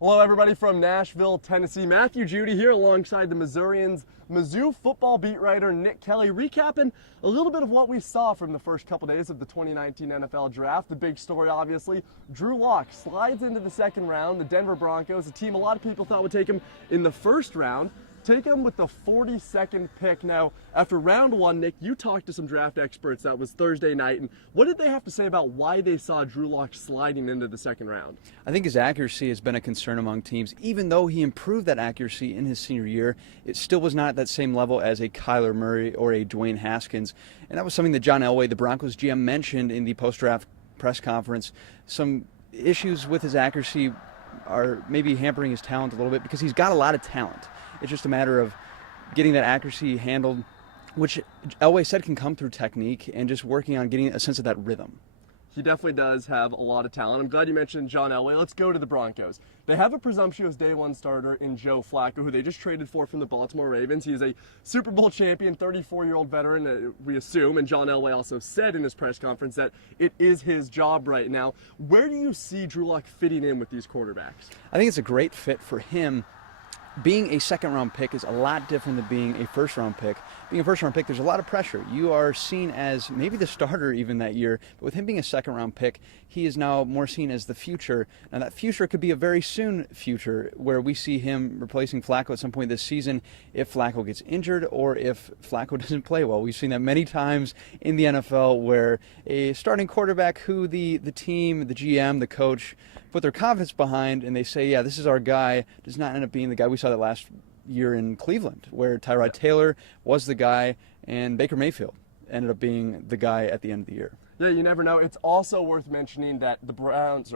Hello everybody from Nashville, Tennessee. Matthew Judy here alongside the Missourian's Mizzou football beat writer Nick Kelly, recapping a little bit of what we saw from the first couple days of the 2019 NFL Draft. The big story, obviously, Drew Lock slides into the second round. The Denver Broncos, a team a lot of people thought would take him in the first round, take him with the 42nd pick. Now, after round one, Nick, you talked to some draft experts. That was Thursday night. And what did they have to say about why they saw Drew Lock sliding into the second round? I think his accuracy has been a concern among teams. Even though he improved that accuracy in his senior year, it still was not at that same level as a Kyler Murray or a Dwayne Haskins. And that was something that John Elway, the Broncos GM, mentioned in the post-draft press conference. Some issues with his accuracy are maybe hampering his talent a little bit because he's got a lot of talent. It's just a matter of getting that accuracy handled, which Elway said can come through technique and just working on getting a sense of that rhythm. He definitely does have a lot of talent. I'm glad you mentioned John Elway. Let's go to the Broncos. They have a presumptuous day one starter in Joe Flacco, who they just traded for from the Baltimore Ravens. He is a Super Bowl champion, 34-year-old veteran, we assume, and John Elway also said in his press conference that it is his job right now. Where do you see Drew Lock fitting in with these quarterbacks? I think it's a great fit for him. Being a second-round pick is a lot different than being a first-round pick. Being a first-round pick, there's a lot of pressure. You are seen as maybe the starter even that year, but with him being a second-round pick, he is now more seen as the future. Now, that future could be a very soon future where we see him replacing Flacco at some point this season if Flacco gets injured or if Flacco doesn't play well. We've seen that many times in the NFL where a starting quarterback who the team, the GM, the coach put their confidence behind and they say, yeah, this is our guy, does not end up being the guy. We saw that last year in Cleveland where Tyrod Taylor was the guy and Baker Mayfield ended up being the guy at the end of the year. Yeah, you never know. It's also worth mentioning that the Broncos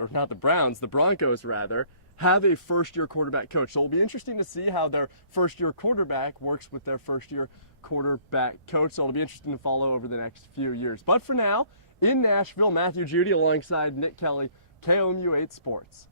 rather, have a first-year quarterback coach. So it'll be interesting to see how their first-year quarterback works with their first-year quarterback coach. So it'll be interesting to follow over the next few years. But for now, in Nashville, Matthew Judy alongside Nick Kelly, KOMU 8 Sports.